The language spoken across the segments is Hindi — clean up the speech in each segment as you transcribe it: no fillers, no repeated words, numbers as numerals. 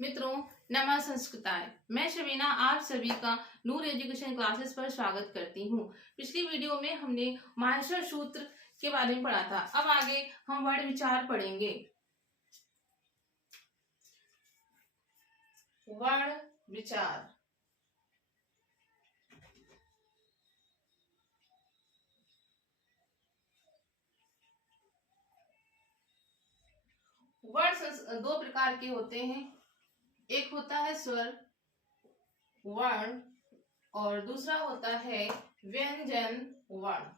मित्रों, नमः संस्कृताय। मैं शबीना आप सभी का नूर एजुकेशन क्लासेस पर स्वागत करती हूँ। पिछली वीडियो में हमने माहेश्वर सूत्र के बारे में पढ़ा था। अब आगे हम वर्ण विचार पढ़ेंगे। वर्ण विचार। वर्ण दो प्रकार के होते हैं। एक होता है स्वर वर्ण और दूसरा होता है व्यंजन वर्ण।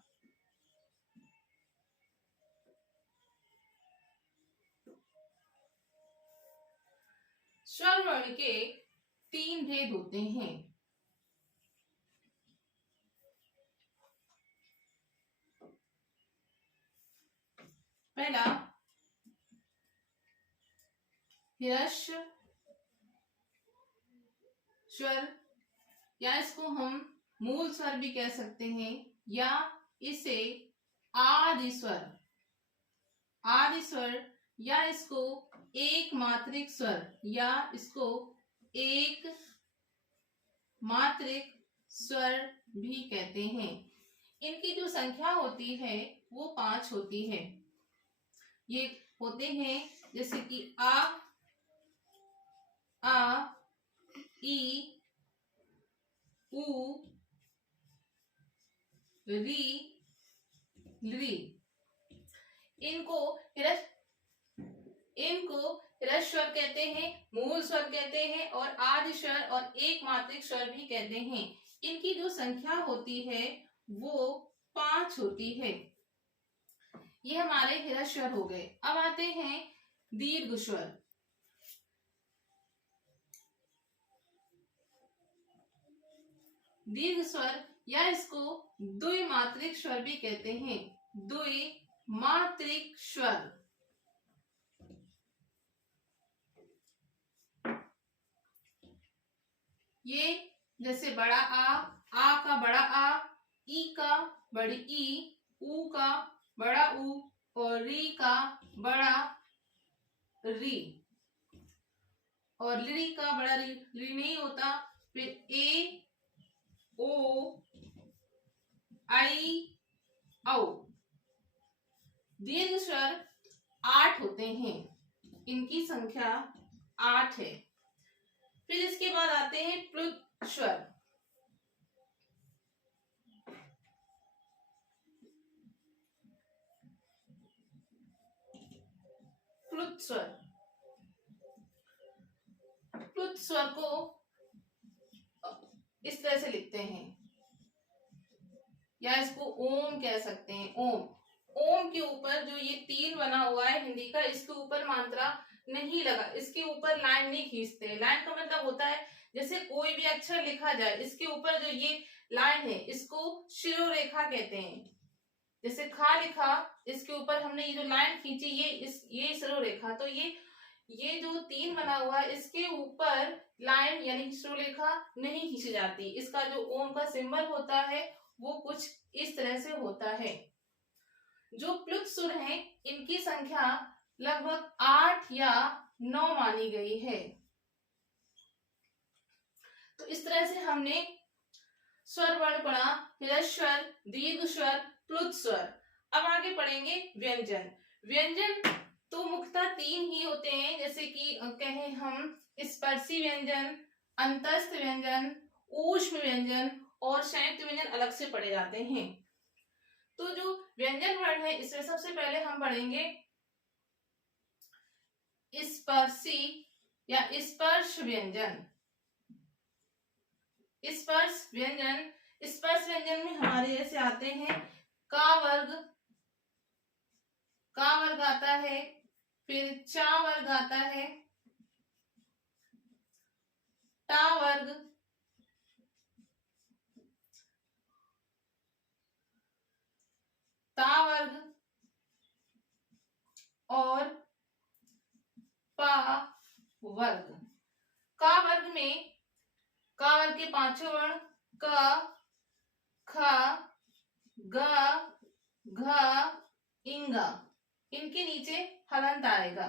स्वर वर्ण के तीन भेद होते हैं। पहला ह्रस्व स्वर, या इसको हम मूल स्वर भी कह सकते हैं, या इसे आदि स्वर या इसको एक मात्रिक स्वर या इसको एक मात्रिक स्वर भी कहते हैं। इनकी जो संख्या होती है वो 5 होती है। ये होते हैं जैसे कि आ ई उ री ली। इनको ह्रस्व स्वर कहते हैं, मूल स्वर कहते हैं और आदि स्वर और एक मात्रिक स्वर भी कहते हैं। इनकी जो संख्या होती है वो 5 होती है। ये हमारे ह्रस्व स्वर हो गए। अब आते हैं दीर्घ स्वर। दीर्घ स्वर या इसको द्विमात्रिक स्वर भी कहते हैं। द्विमात्रिक स्वर। ये जैसे बड़ा आ का बड़ा आ, ई का बड़ी ई, ऊ का बड़ा ऊ और री का बड़ा री, और ली का बड़ा री नहीं होता। फिर ए ओ आई औ। दीर्घ स्वर 8 होते हैं। इनकी संख्या 8 है। फिर इसके बाद आते हैं प्लुत स्वर। प्लुत स्वर, प्लुत स्वर को इस तरह से लिखते हैं, या इसको ओम कह सकते हैं। ओम के ऊपर जो ये तीन बना हुआ है हिंदी का, इसके ऊपर मात्रा नहीं लगा, इसके ऊपर लाइन नहीं खींचते। लाइन का मतलब होता है जैसे कोई भी अक्षर लिखा जाए, इसके ऊपर जो ये लाइन है इसको शिरोरेखा कहते हैं। जैसे खा लिखा, इसके ऊपर हमने ये जो लाइन खींची ये शिरोरेखा। तो ये जो तीन बना हुआ है इसके ऊपर लाइन यानी शिरोरेखा नहीं खींची जाती। इसका जो ओम का सिंबल होता है वो कुछ इस तरह से होता है। जो प्लुत स्वर हैं इनकी संख्या लगभग 8 या 9 मानी गई है। तो इस तरह से हमने स्वर वर्ण पढ़ा, ह्रस्व स्वर, दीर्घ स्वर, प्लुत स्वर। अब आगे पढ़ेंगे व्यंजन। व्यंजन तो मुख्यतः 3 ही होते हैं, जैसे कि कहें हम स्पर्शी व्यंजन, अंतस्थ व्यंजन, ऊष्म व्यंजन और संयुक्त व्यंजन अलग से पढ़े जाते हैं। तो जो व्यंजन वर्ण है इसमें सबसे पहले हम पढ़ेंगे स्पर्शी या स्पर्श व्यंजन। स्पर्श व्यंजन में हमारे जैसे आते हैं का वर्ग आता है, फिर चा वर्ग आता है, टा वर्ग, ता वर्ग और पा वर्ग। का वर्ग के 5 वर्ण क, ख, ग, घ, इंगा, इनके नीचे हलंत आएगा।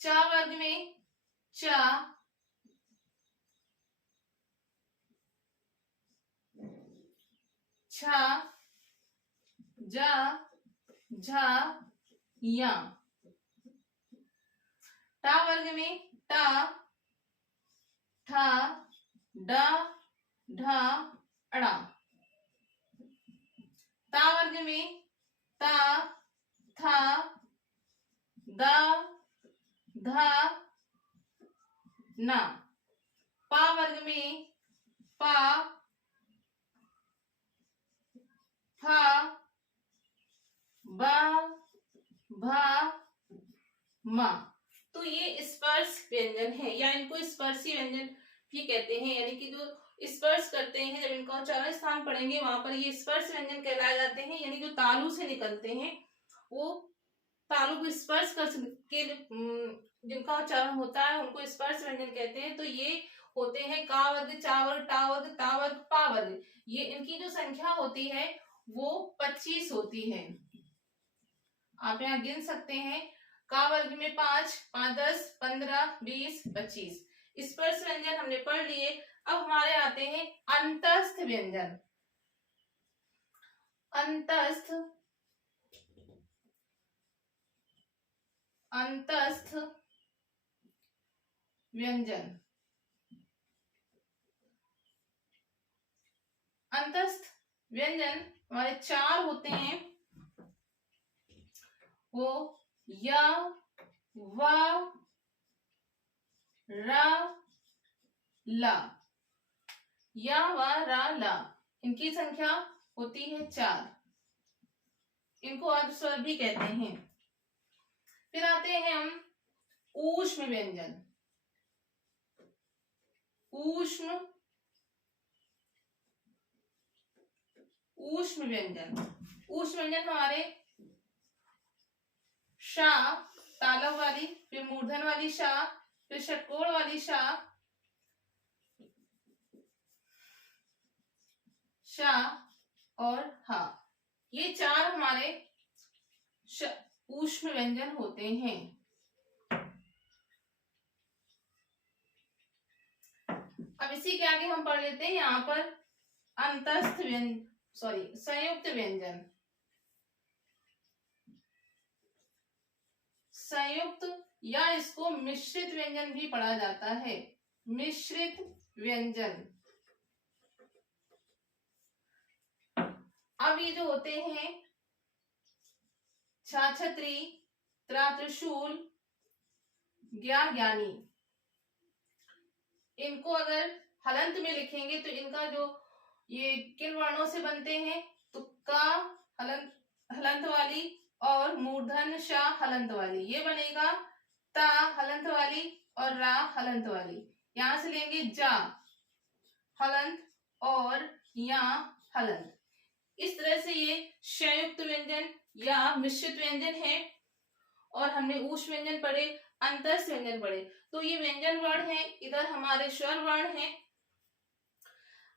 चा वर्ग में चा, छा, जा, झा, या। टा वर्ग में टा, ठा, डा, ढा, अड़ा। ता वर्ग में ता, था, दा, धा, ना। पा वर्ग में पा, फा, बा, भा, मा। तो ये स्पर्श व्यंजन है, या इनको स्पर्शी व्यंजन भी कहते हैं, यानी कि जो स्पर्श करते हैं, जब इनका उच्चारण स्थान पढ़ेंगे वहां पर ये स्पर्श व्यंजन कहलाए जाते हैं, यानी जो तालु से निकलते हैं वो तालु को स्पर्श कर के जिनका उच्चारण होता है उनको स्पर्श व्यंजन कहते हैं। तो ये होते हैं का वर्ग, चा वर्ग, टा वर्ग, ता वर्ग, पा वर्ग। ये इनकी जो संख्या होती है वो 25 होती है। आप यहाँ गिन सकते हैं, का वर्ग में 5, 5, 10, 15, 20, 25 स्पर्श व्यंजन हमने पढ़ लिए। अब हमारे आते हैं अंतस्थ व्यंजन। अंतस्थ अंतस्थ व्यंजन। अंतस्थ व्यंजन हमारे 4 होते हैं, वो या, वा, रा, ला। या, वा, रा, ला, इनकी संख्या होती है 4। इनको अर्धस्वर भी कहते हैं। फिर आते हैं हम ऊष्म व्यंजन। ऊष्म व्यंजन। ऊष्म व्यंजन हमारे शा, तालव वाली, फिर मूर्धन वाली शा, फिर षटकोण वाली शा, शा और हा, ये 4 हमारे ऊष्म व्यंजन होते हैं। अब इसी के आगे हम पढ़ लेते हैं यहाँ पर अंतस्थ व्यंजन, संयुक्त व्यंजन। संयुक्त या इसको मिश्रित व्यंजन भी पढ़ा जाता है। मिश्रित व्यंजन। अब ये जो होते हैं छा, छतरी, त्रा, त्रिशूल, ज्ञा, ज्ञानी, इनको अगर हलंत में लिखेंगे तो इनका जो ये किन वर्णों से बनते हैं, तो का हलंत वाली और मूर्धन शा हलंत वाली, ये बनेगा ता हलंत वाली और रा हलंत वाली। यहां से लेंगे जा हलंत और या हलंत। इस तरह से ये संयुक्त व्यंजन या मिश्रित व्यंजन है। और हमने ऊष्म व्यंजन पढ़े, अंतस्थ व्यंजन पढ़े। तो ये व्यंजन वर्ण है, इधर हमारे स्वर वर्ण है।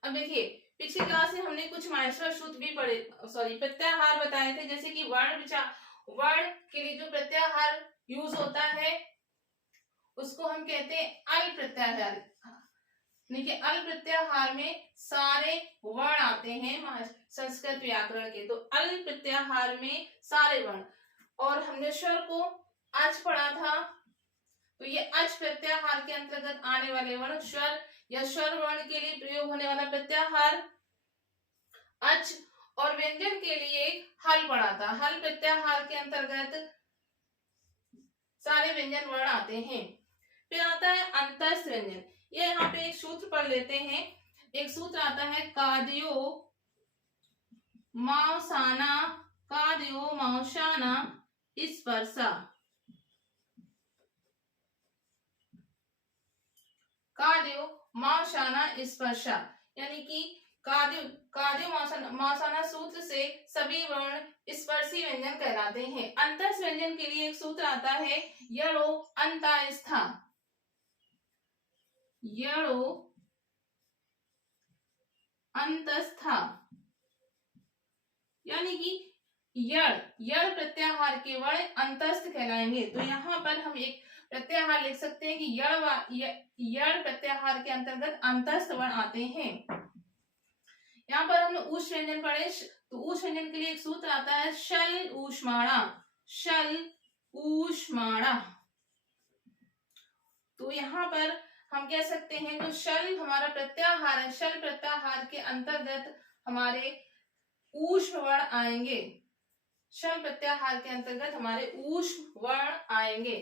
अब देखिए पिछली क्लास में हमने कुछ माहेश्वर सूत्र भी पढ़े, प्रत्याहार बताए थे, जैसे कि वर्ण के लिए जो प्रत्याहार यूज होता है उसको हम कहते हैं अल प्रत्याहार। देखिए अल प्रत्याहार में सारे वर्ण आते हैं संस्कृत व्याकरण के, तो अल प्रत्याहार में सारे वर्ण। और हमने स्वर को अच पढ़ा था, तो ये अच प्रत्याहार के अंतर्गत आने वाले वर्ण स्वर या स्वर वर्ण के लिए प्रयोग होने वाला प्रत्याहार अच। और व्यंजन के लिए हल पढ़ा था, हल प्रत्याहार के अंतर्गत सारे व्यंजन वर्ण आते हैं। फिर आता है अंतस्थ व्यंजन। ये यहाँ पे एक सूत्र पढ़ लेते हैं। एक सूत्र आता है कादयो मावसाना, कादयो मावसाना स्पर्शा। कादयो मावसाना स्पर्शा, यानी कि कादयो मावसाना सूत्र से सभी वर्ण स्पर्शी व्यंजन कहलाते हैं। अंतस्थ व्यंजन के लिए एक सूत्र आता है यड़ो अंतस्था। यड़ो अंतस्था, यानी कि यड़ प्रत्याहार के वर्ण अंतस्थ कहलाएंगे। तो यहाँ पर हम एक प्रत्याहार लिख सकते हैं कि यण प्रत्याहार के अंतर्गत अंतस्थ वर्ण आते हैं। यहाँ पर हमने ऊष्म व्यंजन पढ़े, तो ऊष्म व्यंजन के लिए एक सूत्र आता है शल ऊष्माणा, शल ऊष्माणा। तो यहाँ पर हम कह सकते हैं जो शल हमारा प्रत्याहार है, शल प्रत्याहार के अंतर्गत हमारे ऊष्म वर्ण आएंगे, शल प्रत्याहार के अंतर्गत हमारे ऊष्म वर्ण आएंगे।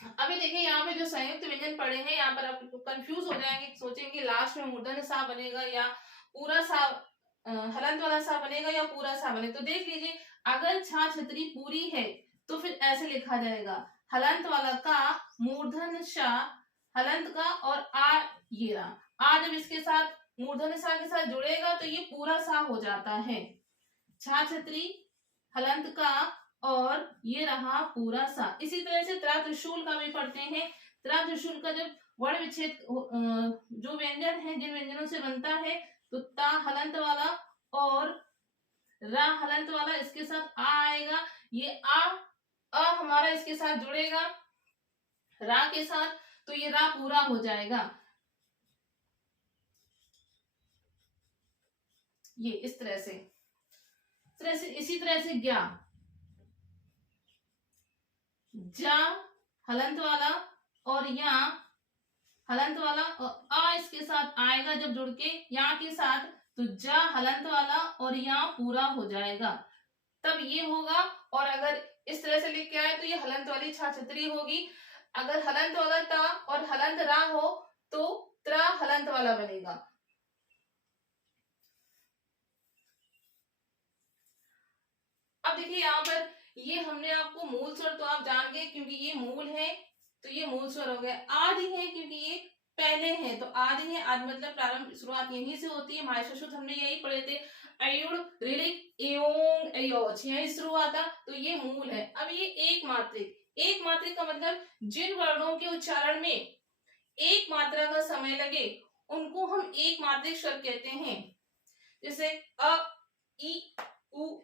अभी देखिए यहाँ पे जो संयुक्त व्यंजन पढ़े हैं, यहाँ पर आप कंफ्यूज हो जाएंगे, सोचेंगे लास्ट में मूर्धन्य सा बनेगा या पूरा सा हलंत वाला सा बनेगा या पूरा सा बनेगा। तो देख लीजिए, अगर छा छतरी पूरी है तो फिर ऐसे लिखा जाएगा, हलंत वाला का, मूर्धन्य सा, हलंत का और आ, ये रहा आ, जब इसके साथ मूर्धन्य सा के साथ जुड़ेगा तो ये पूरा सा हो जाता है। छा छतरी, हलंत का और ये रहा पूरा सा। इसी तरह से त्रा त्रिशूल का भी पढ़ते हैं। त्रा त्रिशूल का जब वर्ण विच्छेद जो व्यंजन है, जिन व्यंजनों से बनता है, तो ता हलंत वाला और रा हलंत वाला, इसके साथ आ आएगा, ये आ हमारा इसके साथ जुड़ेगा रा के साथ, तो ये रा पूरा हो जाएगा। ये इस तरह से इसी तरह से ज्ञा, जा हलंत वाला और या हलंत वाला और आ इसके साथ आएगा जब जुड़ के या के साथ, तो जा हलंत वाला और या पूरा हो जाएगा, तब ये होगा। और अगर इस तरह से लिख के आए तो ये हलंत वाली छा छतरी होगी। अगर हलंत वाला ता और हलंत रा हो तो त्रा हलंत वाला बनेगा। अब देखिए यहाँ पर ये हमने आपको मूल स्वर तो आप जान गए क्योंकि ये मूल है, तो ये मूल स्वर हो गए। आदि है क्योंकि ये पहले है, तो आदि है, आदि मतलब प्रारंभ, शुरुआत यहीं से होती है। माहेश्वर हमने यही पढ़े थे, अयुड़ ऋलिक एयोंग अयोच, यही शुरू हुआ था, तो ये मूल है। अब ये एक मात्रिक, एक मात्रिक का मतलब जिन वर्णों के उच्चारण में एक मात्रा का समय लगे उनको हम एक मात्रिक स्वर कहते हैं। जैसे अ, ई, उ,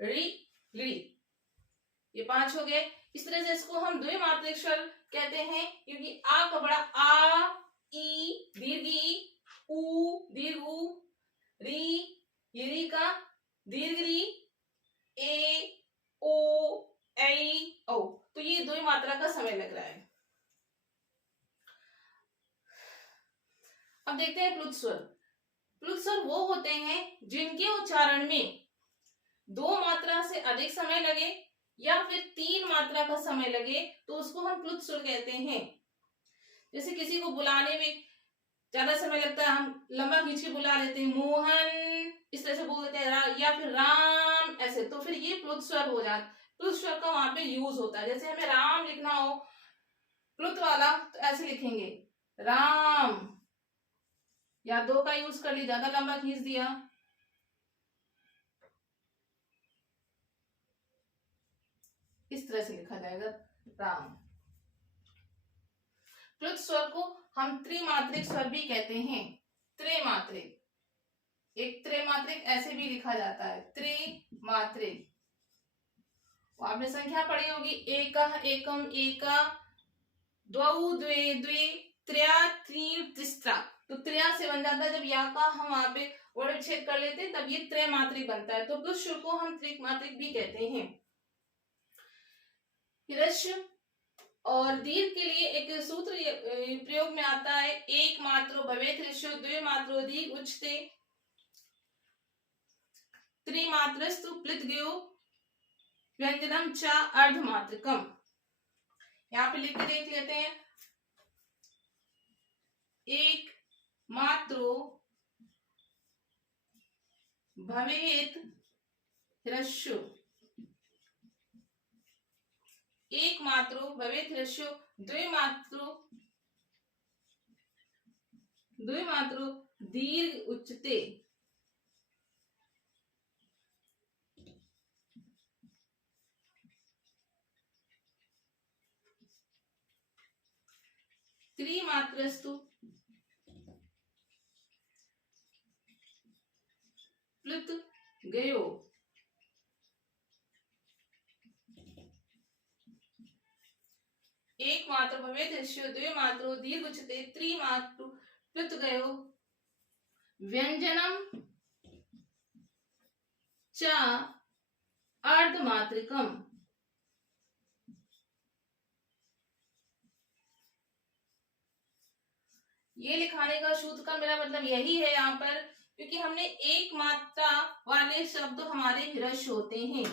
री, ली, ये 5 हो गए। इस तरह से इसको हम द्विमात्रिक स्वर कहते हैं क्योंकि आ का बड़ा आ, ई दीर्घ ई, उ दीर्घ उ, री ये री का दीर्घ री, ए ओ ऐ औ, तो ये द्विमात्रा का समय लग रहा है। अब देखते हैं प्लुत स्वर। प्लुत स्वर वो होते हैं जिनके उच्चारण में 2 मात्रा से अधिक समय लगे या फिर 3 मात्रा का समय लगे तो उसको हम प्लुत स्वर कहते हैं। जैसे किसी को बुलाने में ज्यादा समय लगता है, हम लंबा खींच के बुला लेते हैं, मोहन इस तरह से बोल देते हैं, या फिर राम ऐसे, तो फिर ये प्लुत स्वर हो जाता। प्लुत स्वर का वहां पे यूज होता है। जैसे हमें राम लिखना हो प्लुत वाला तो ऐसे लिखेंगे राम, या 2 का यूज कर लिया, ज्यादा लंबा खींच दिया, इस तरह से लिखा जाएगा राम। प्लुत स्वर को हम त्रिमात्रिक स्वर भी कहते हैं। त्रिमात्रिक, एक त्रिमात्रिक ऐसे भी लिखा जाता है, त्रिमात्रिक। आपने संख्या पढ़ी होगी, एकः एकम एका, द्वौ द्वे द्वे, त्र्या त्रीण तिस्रा, तो त्र्या से बन जाता है। जब या का हम वहां पे वर्ण विच्छेद कर लेते हैं तब ये त्रैमात्रिक बनता है, तो प्लुत स्वर को हम त्रिमात्रिक भी कहते हैं। ह्रस्व और दीर्घ के लिए एक सूत्र प्रयोग में आता है, एक मात्रो भवेत् ह्रस्व, द्विमात्रो दीर्घ उच्यते, त्रिमात्रस्तु प्लितगयो व्यंजनम च अर्धमात्रकम। यहाँ पे लिख के देख लेते हैं, एक मात्रो भवेत् ह्रस्व, एक मात्रो भवेत् ह्रस्व, द्विमात्रो दीर्घ उच्यते। त्रिमात्रस्तु प्लुत गयो। एक मात्र भवेत् ह्रस्यो द्वे मात्रो दीर्घ उच्यते त्रिमात्रो प्लुत गयो व्यंजनम च अर्धमात्रिकम। ये लिखाने का सूत्र का मेरा मतलब यही है यहाँ पर, क्योंकि हमने एक मात्रा वाले शब्द हमारे हिरस्य होते हैं।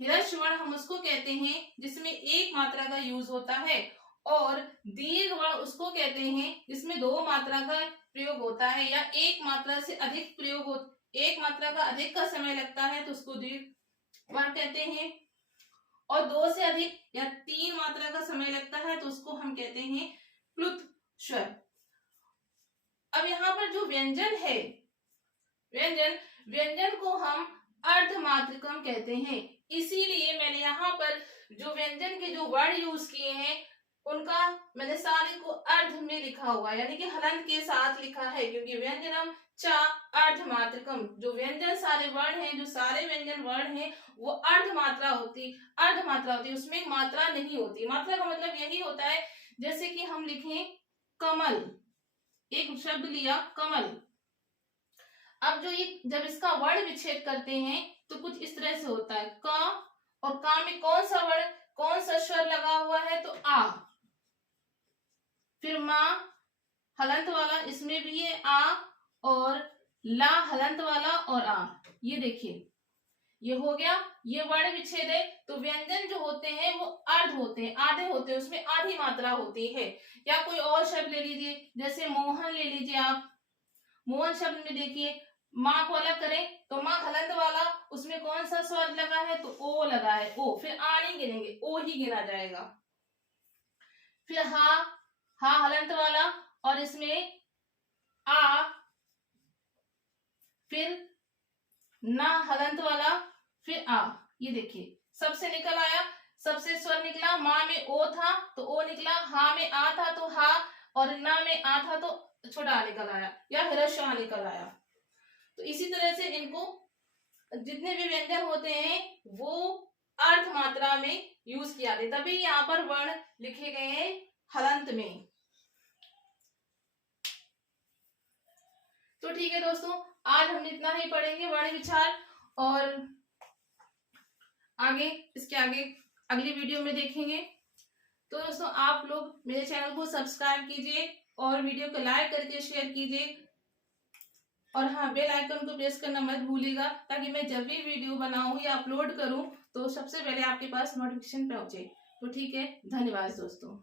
हिरस्य वर्ण हम उसको कहते हैं जिसमें एक मात्रा का यूज होता है, और दीर्घ वर्ण उसको कहते हैं जिसमें दो मात्रा का प्रयोग होता है, या एक मात्रा से अधिक प्रयोग हो, एक मात्रा का अधिक का समय लगता है तो उसको दीर्घ वर्ण कहते हैं, और दो से अधिक या तीन मात्रा का समय लगता है तो उसको हम कहते हैं प्लुत स्वर। अब यहाँ पर जो व्यंजन है, व्यंजन को हम अर्धमात्रिकम कहते हैं। इसीलिए मैंने यहाँ पर जो व्यंजन के जो वर्ड यूज किए हैं उनका मैंने सारे को अर्ध में लिखा हुआ है, यानी कि हलंत के साथ लिखा है, क्योंकि व्यंजनम च अर्धमात्रिकम, जो व्यंजन सारे वर्ण हैं, जो सारे व्यंजन वर्ण हैं वो अर्धमात्रा होती, उसमें मात्रा नहीं होती। मात्रा का मतलब यही होता है, जैसे कि हम लिखें कमल, एक शब्द लिया कमल, अब जो ये जब इसका वर्ण विच्छेद करते हैं तो कुछ इस तरह से होता है, क, और का में कौन सा वर्ण, कौन सा स्वर लगा हुआ है, तो आ। फिर मां हलंत वाला, इसमें भी है आ, और ला हलंत वाला और आ। ये देखिए ये हो गया, ये वर्ण विच्छेद है। तो व्यंजन जो होते हैं वो अर्ध होते हैं, आधे होते हैं, उसमें आधी मात्रा होती है। या कोई और शब्द ले लीजिए, जैसे मोहन ले लीजिए आप, मोहन शब्द में देखिए माँ को अलग करें तो माँ हलंत वाला, उसमें कौन सा स्वर लगा है, तो ओ लगा है, ओ, फिर आ नहीं गिनेंगे, ओ ही गिना जाएगा। फिर हा हलंत वाला, और इसमें आ, फिर ना हलंत वाला, फिर आ। ये देखिए सबसे निकल आया, सबसे स्वर निकला, माँ में ओ था तो ओ निकला, हा में आ था तो हा, और ना में आ था तो छोटा आ निकल आया, या ह्रस्व आ निकल आया। तो इसी तरह से इनको जितने भी व्यंजन होते हैं वो अर्ध मात्रा में यूज किया जाता है, तभी यहाँ पर वर्ण लिखे गए हैं हलंत में। तो ठीक है दोस्तों, आज हम इतना ही पढ़ेंगे वर्ण विचार, और आगे इसके आगे अगली वीडियो में देखेंगे। तो दोस्तों आप लोग मेरे चैनल को सब्सक्राइब कीजिए और वीडियो को लाइक करके शेयर कीजिए, और हाँ बेल आइकन को प्रेस करना मत भूलिएगा, ताकि मैं जब भी वीडियो बनाऊं या अपलोड करूं तो सबसे पहले आपके पास नोटिफिकेशन पहुंचे। तो ठीक है, धन्यवाद दोस्तों।